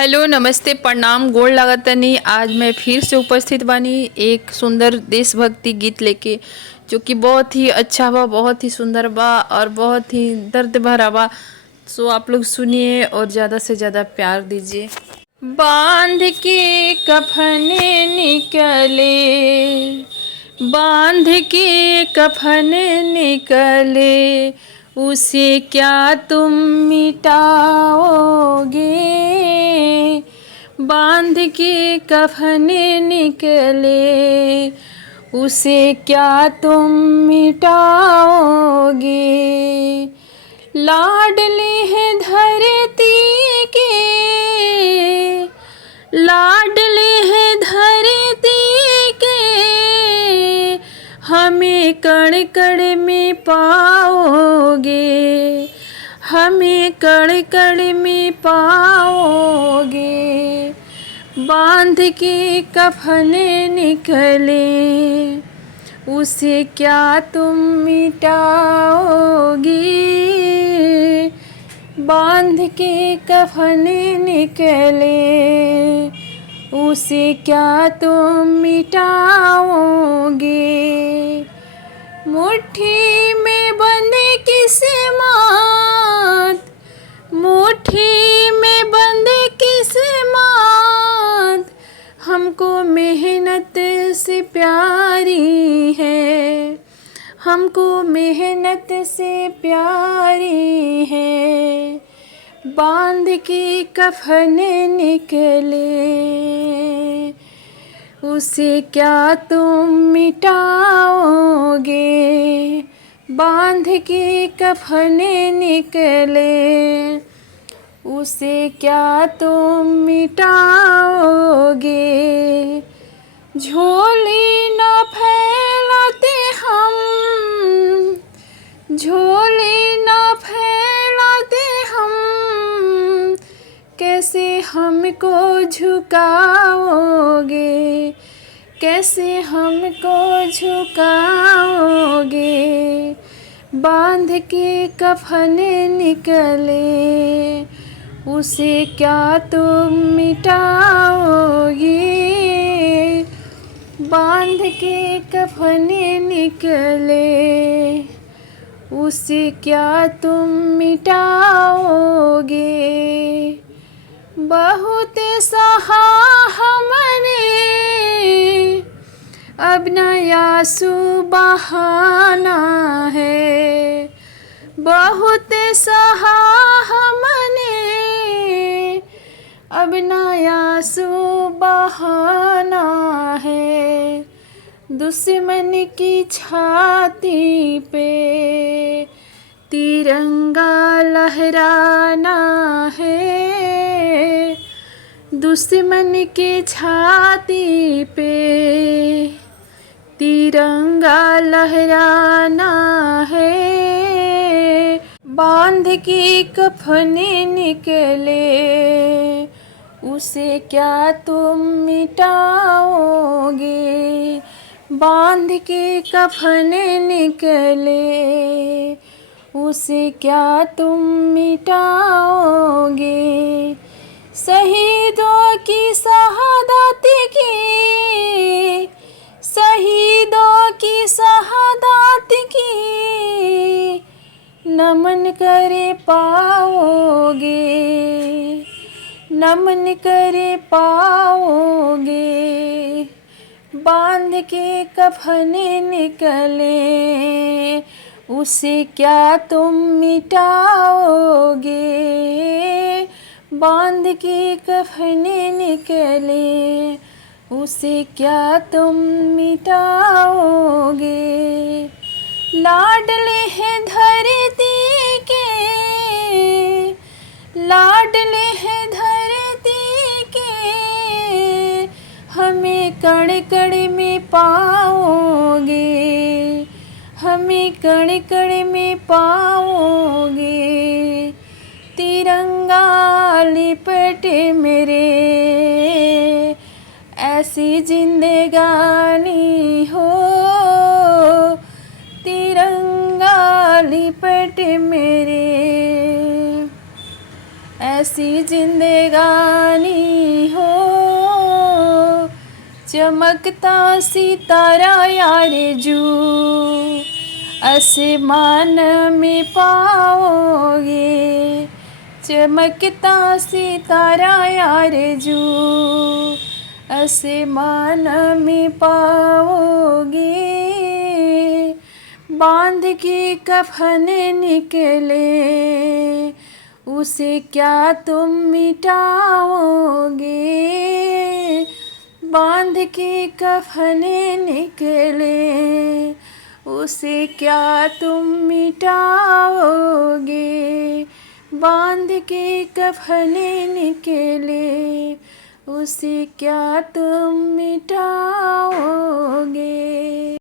Hello, नमस्ते, प्रणाम, गोड़ लागतनी। आज मैं फिर से उपस्थित बानी एक सुंदर देशभक्ति गीत लेके, जो कि बहुत ही अच्छा बा, बहुत ही सुंदर बा और बहुत ही दर्द भरा बा। सो आप लोग सुनिए और ज़्यादा से ज़्यादा प्यार दीजिए। बांध के कफन निकले, बांध के कफन निकले, उसे क्या तुम मिटाओगे। बांध के कफन निकले, उसे क्या तुम मिटाओगे। लाडले है धरती के, लाडले है धरती के, हमें कण कण में पाओगे, हमें कण कण में पाओगे। बांध के कफन निकले, उसे क्या तुम मिटाओगे। बांध के कफन निकले, उसे क्या तुम मिटाओगे। मुट्ठी में बंद किस्मत, मुट्ठी में बंद किस्मत, हमको मेहनत से प्यारी है, हमको मेहनत से प्यारी है। बांध के कफन निकले, उसे क्या तुम मिटाओगे। बांध के कफन निकले, उसे क्या तुम मिटाओगे। झोली न फैलाते हम, झोली न फैलाते हम, कैसे हमको झुकाओगे, कैसे हमको झुकाओगे। बांध के कफन निकले, उसे क्या तुम मिटाओगे। बांध के कफन निकले, उसे क्या तुम मिटाओगे। बहुत सहा हमने, अब नया सुबहाना है। बहुत सहा हमने, अब नया सुबहाना है। दुश्मन की छाती पे तिरंगा लहराना है। दुश्मन के छाती पे तिरंगा लहराना है। बांध के कफन निकले, उसे क्या तुम मिटाओगे। बांध के कफन निकले, उसे क्या तुम मिटाओगे। शहीदों की शहादत की, शहीदों की शहादत की, नमन करे पाओगे, नमन करे पाओगे। बांध के कफन निकले, उसे क्या तुम मिटाओगे। बांध के कफन निकले, उसे क्या तुम मिटाओगे। लाडले हैं धरती के, लाडले हैं धरती के, हमें कण कण में पाओगे, हमें कण कण में पाओगे। तिरंगा लिपटे मेरे, ऐसी जिंदगानी हो। तिरंगा लिपटे मेरे, हसी जिंदगानी हो, चमकता सितारा यार जू आसमान में पाओगे, चमकता सितारा यार जू आसमान में पाओगे। बांध के कफन निकले उसे क्या तुम मिटाओगे, बांध के कफन निकले उसे क्या तुम मिटाओगे, बांध के कफन निकले उसे क्या तुम मिटाओगे।